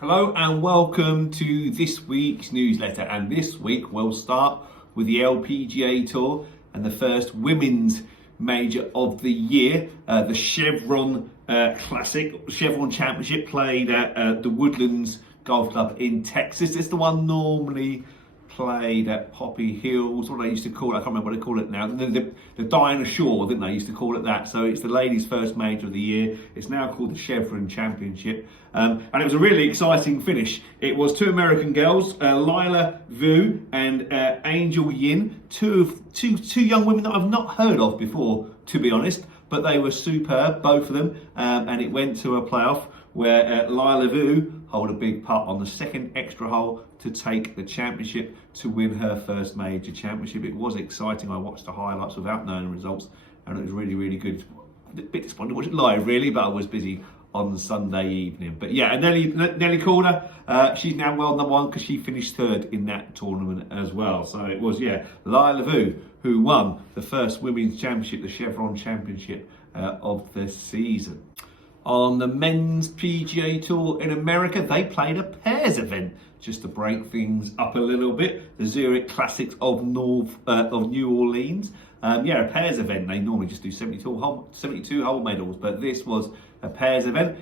Hello and welcome to this week's newsletter, and this week we'll start with the LPGA Tour and the first women's major of the year, the Chevron Chevron Championship played at the Woodlands Golf Club in Texas. It's the one normally played at Poppy Hills, what they used to call it, I can't remember what they call it now, the Dinah Shore, didn't they used to call it that. So it's the ladies' first major of the year. It's now called the Chevron Championship, and it was a really exciting finish. It was two American girls, Lila Vu and Angel Yin, two young women that I've not heard of before, to be honest, but they were superb, both of them, and it went to a playoff where Lila Vu hold a big putt on the second extra hole to take the championship, to win her first major championship. It was exciting. I watched the highlights without knowing the results, and it was really, really good. A bit disappointed to watch it live, really, but I was busy on Sunday evening. But yeah, and Nelly Corner, she's now world number one because she finished third in that tournament as well. So it was, yeah, Lila Vu who won the first women's championship, the Chevron Championship of the season. On the men's PGA Tour in America, they played a pairs event just to break things up a little bit. The Zurich Classics of New Orleans. A pairs event. They normally just do 72 hole medals, but this was a pairs event,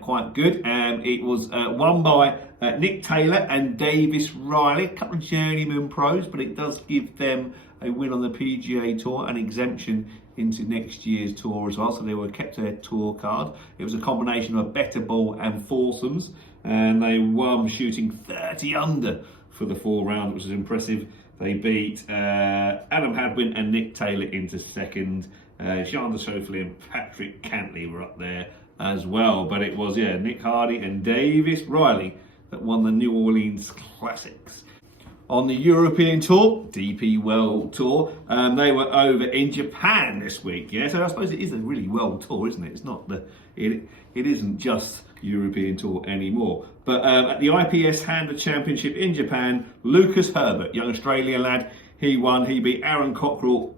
quite good. It was won by Nick Taylor and Davis Riley, a couple of journeyman pros, but it does give them a win on the PGA Tour, an exemption into next year's tour as well, so they were kept their tour card. It was a combination of a better ball and foursomes, and they won shooting 30 under for the 4 rounds, which is impressive. They beat Adam Hadwin and Nick Taylor into second. Xander Schauffele and Patrick Cantley were up there as well, but it was Nick Hardy and Davis Riley that won the New Orleans Classics. On the European Tour, DP World Tour, they were over in Japan this week. Yeah, so I suppose it is a really world tour, isn't it? It's not it isn't just European Tour anymore. But at the IPS Handler Championship in Japan, Lucas Herbert, young Australian lad, he won. He beat Aaron Cockrell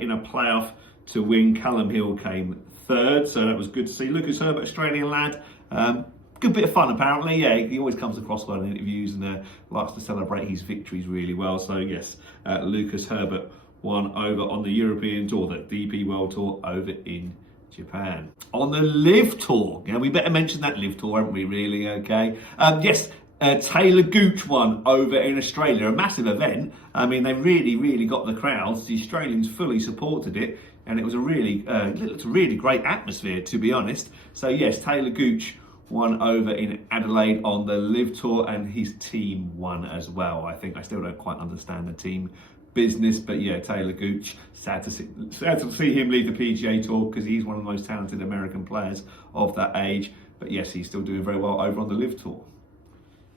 in a playoff to win. Callum Hill came third, so that was good to see. Lucas Herbert, Australian lad. Good bit of fun, apparently. Yeah, he always comes across well in interviews and likes to celebrate his victories really well. So yes, Lucas Herbert won over on the European Tour, the DP World Tour over in Japan. On the Live Tour, we better mention that Live Tour, haven't we, really? Okay. Yes, Taylor Gooch won over in Australia, a massive event. I mean, they really got the crowds. The Australians fully supported it, and it was a really great atmosphere, to be honest. So yes, Taylor Gooch won over in Adelaide on the Live Tour, and his team won as well. I still don't quite understand the team business, but yeah, Taylor Gooch, sad to see him leave the PGA Tour because he's one of the most talented American players of that age. But yes, he's still doing very well over on the Live Tour.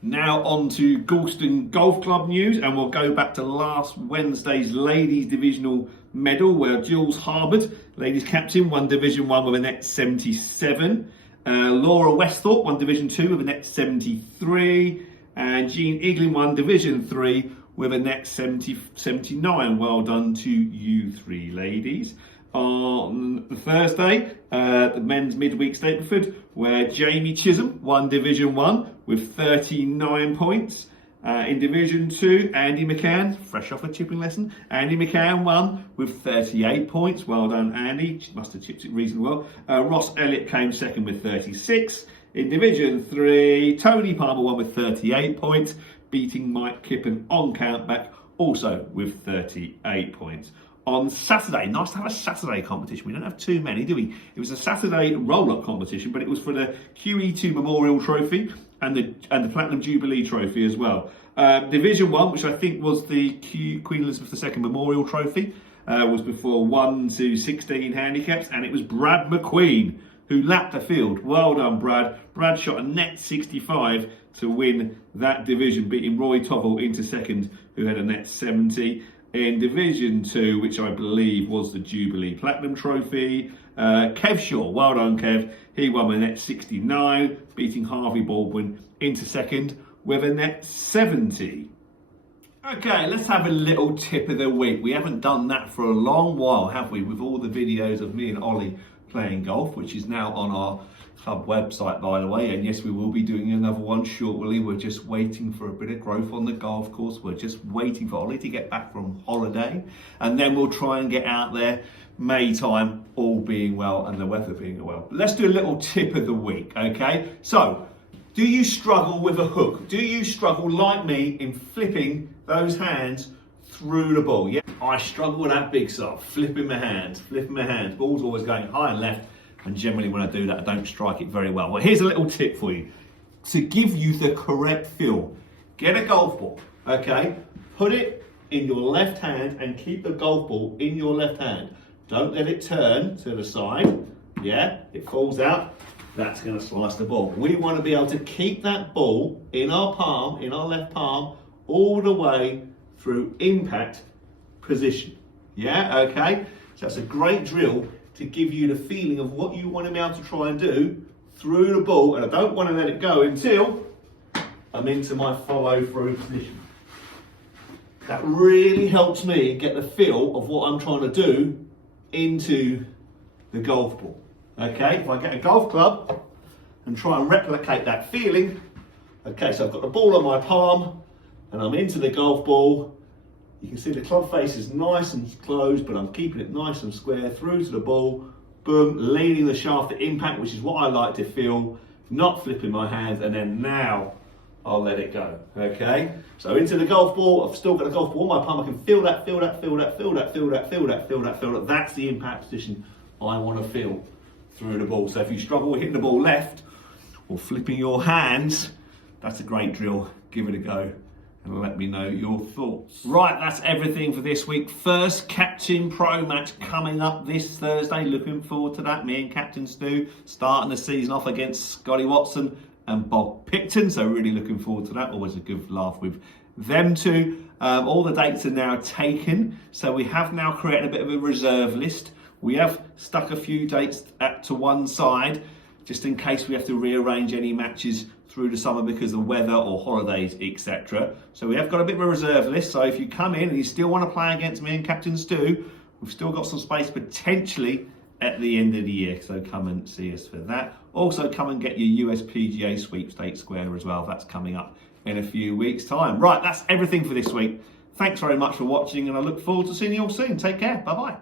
Now on to Galston Golf Club news, and we'll go back to last Wednesday's Ladies Divisional Medal, where Jules Harbord, ladies captain, won Division 1 with a net 77. Laura Westhorpe won Division 2 with a net 73, and Jean Eaglin won Division 3 with a net 79. Well done to you three ladies. On Thursday, the men's midweek Stapleford, where Jamie Chisholm won Division 1 with 39 points. In Division 2, Andy McCann, fresh off a chipping lesson, Andy McCann won with 38 points. Well done, Andy. She must have chipped it reasonably well. Ross Elliott came second with 36. In Division 3, Tony Palmer won with 38 points, beating Mike Kippen on countback, also with 38 points. On Saturday, nice to have a Saturday competition. We don't have too many, do we? It was a Saturday roll-up competition, but it was for the QE2 Memorial Trophy and the Platinum Jubilee Trophy as well. Division 1, which I think was the Queen Elizabeth II Memorial Trophy, was before 1 to 16 handicaps, and it was Brad McQueen who lapped the field. Well done, Brad. Brad shot a net 65 to win that division, beating Roy Tovell into second, who had a net 70. In Division 2, which I believe was the Jubilee Platinum Trophy, Kev Shaw, well done Kev, he won with a net 69, beating Harvey Baldwin into second with a net 70. Okay, let's have a little tip of the week. We haven't done that for a long while, have we, with all the videos of me and Ollie playing golf, which is now on our club website, by the way, and yes, we will be doing another one shortly. We're just waiting for a bit of growth on the golf course. We're just waiting for Ollie to get back from holiday, and then we'll try and get out there May time, all being well and the weather being well. But let's do a little tip of the week, okay? So, do you struggle with a hook? Do you struggle like me in flipping those hands through the ball? Yeah, I struggle with that big side, flipping my hands. Ball's always going high and left, and generally when I do that, I don't strike it very well. Well, here's a little tip for you to give you the correct feel. Get a golf ball, okay? Put it in your left hand and keep the golf ball in your left hand. Don't let it turn to the side. Yeah, it falls out. That's going to slice the ball. We want to be able to keep that ball in our palm, in our left palm, all the way through impact position. Yeah, okay? So that's a great drill to give you the feeling of what you want to be able to try and do through the ball. And I don't want to let it go until I'm into my follow through position. That really helps me get the feel of what I'm trying to do into the golf ball. Okay, if I get a golf club and try and replicate that feeling, okay, so I've got the ball on my palm and I'm into the golf ball. You can see the club face is nice and closed, but I'm keeping it nice and square through to the ball. Boom, leaning the shaft at impact, which is what I like to feel, not flipping my hands, and then now I'll let it go, okay? So into the golf ball, I've still got the golf ball on my palm, I can feel that. That's the impact position I want to feel through the ball. So if you struggle with hitting the ball left or flipping your hands, that's a great drill. Give it a go and let me know your thoughts. Right, that's everything for this week. First Captain Pro match coming up this Thursday. Looking forward to that. Me and Captain Stu starting the season off against Scotty Watson and Bob Picton. So really looking forward to that. Always a good laugh with them two. All the dates are now taken. So we have now created a bit of a reserve list. We have stuck a few dates to one side, just in case we have to rearrange any matches through the summer because of weather or holidays, etc. So we have got a bit of a reserve list. So if you come in and you still want to play against me and Captain Stu, we've still got some space potentially at the end of the year. So come and see us for that. Also come and get your USPGA sweepstakes square as well. That's coming up in a few weeks' time. Right, that's everything for this week. Thanks very much for watching and I look forward to seeing you all soon. Take care. Bye-bye.